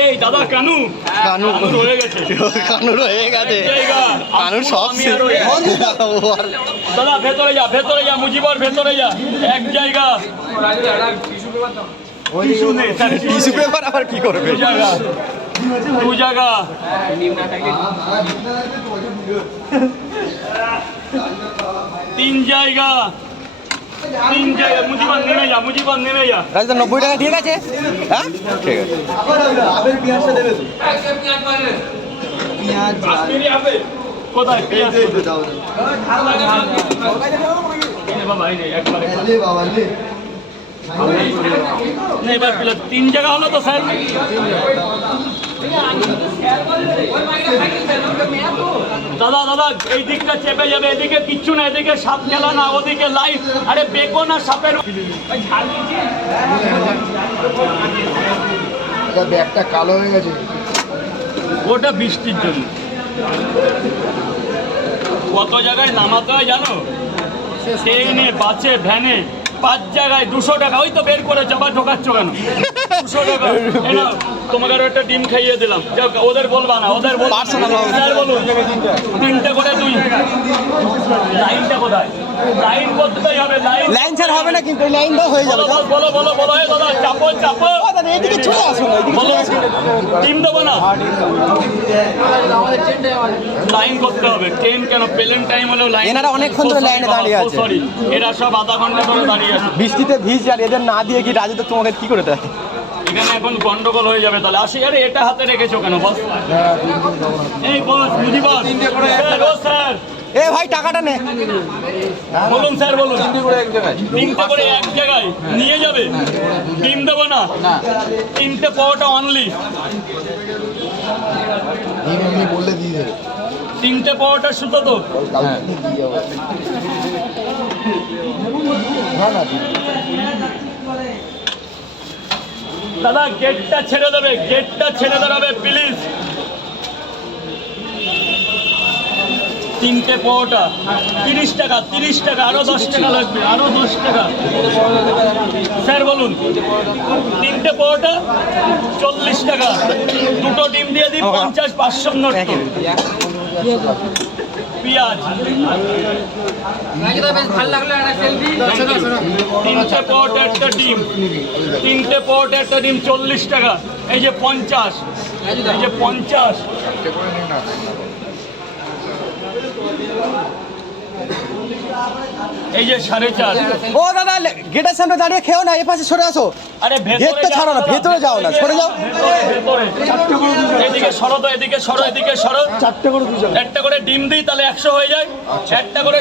এই দাদা কানু কানু হয়ে গেছে, কানুর হয়ে গেছে, কানুর সব দাদা ভেতরে যা, ভেতরে যা, মুজিবর ভেতরে যা, এক জায়গা। টিস্যু পেপার আবার কি করবে? দু জায়গা, তিন জায়গা, তিন জায়গা। মুজিবর নেমে যা, মুজিবর নেমে যা। রাজদা 90 টাকা ঠিক আছে? হ্যাঁ ঠিক আছে। কোথায় পেঁয়াজ? বাবা এই নে, একবারে এবার তিন জায়গা হলো তো স্যার। দাদা দাদা এই দিকটা চেপে যাবে, এদিকে কিচ্ছু না, এদিকে সাপ খেলা না, ওদিকে লাইট। আরে বেকো না সাপের ব্যাগটা কালো হয়ে গেছে, ওটা বৃষ্টির জন্য। কত জায়গায় নামাতে হয় জানো? ট্রেনে, বাসে, ভ্যানে, 5 জায়গায় 200 টাকা। ওই তো বের করেছে, আবার ঢোকাচ্ছ কেন? 200 টাকা। তোমাকে আরো একটা ডিম খাইয়ে দিলাম। ওদের বলবা না, ওদের বলুন। তিনটে করে দুই। লাইনটা কোথায়? লাইন করতেই হবে। লাইন ছাড় হবে না, কিন্তু লাইনটাও হয়ে যাবে। বলো বলো বলো, এই দাদা চাপো চাপো। এদিকে চলে আসো না, এদিকে চলে আসো। ডিম দেবো না, লাইন করতে হবে। ট্রেন কেন প্লেন টাইম হলেও লাইন। এনারা অনেকক্ষণ ধরে লাইনে দাঁড়িয়ে আছে। সরি, এরা সব আধা ঘন্টা ধরে দাঁড়িয়ে আছে। বৃষ্টিতে ভিজ, আর এদের না দিয়ে কি রাজু তো তোমাকে কি করে দেয়? এখানে এখন গন্ডগোল হয়ে যাবে। তাহলে আসি। আরে এটা হাতে রেখেছো কেন বস? এই বস মুজিবর স্যার, ও স্যার এ ভাই টাকাটা নে। বলুন স্যার, বলুন। তিনটে করে এক জায়গায় নিয়ে যাবে? ডিম দেবো না, তিনটে পাওয়াটা অনলি। এমনি বললে দিয়ে দেবে, তিনটে পাওয়াটা সুতো তো। কালকে দিয়ে যাবো। না না দাদা গেটটা ছেড়ে দেবে, গেটটা ছেড়ে দাঁড়াবে প্লিজ। তিনটে পাওয়াটা 30 টাকা, 30 টাকা, আরো 10 টাকা লাগবে, আরো 10 টাকা। স্যার বলুন। তিনটে পাওয়াটা 40 টাকা, দুটো ডিম দিয়ে দিই 50, 500 নোট। পেঁয়াজ তিনটে পাওয়াটা একটা ডিম, তিনটে পাওয়াটা একটা ডিম 40 টাকা। এই যে 50, এই যে 50। এই যে 4.5। ও দাদা গেটের সামনে দাঁড়িয়ে খেও না, এ পাশে সরে আসো। আরে গেট তো ছাড়ো না, ভেতরে যাও না, সরে যাও। এদিকে সরো তো, এদিকে সরো, এদিকে সরো। 4টে করে দিয়ে যাবে। একটা করে ডিম দিই তাহলে 100 হয়ে যায়। একটা করে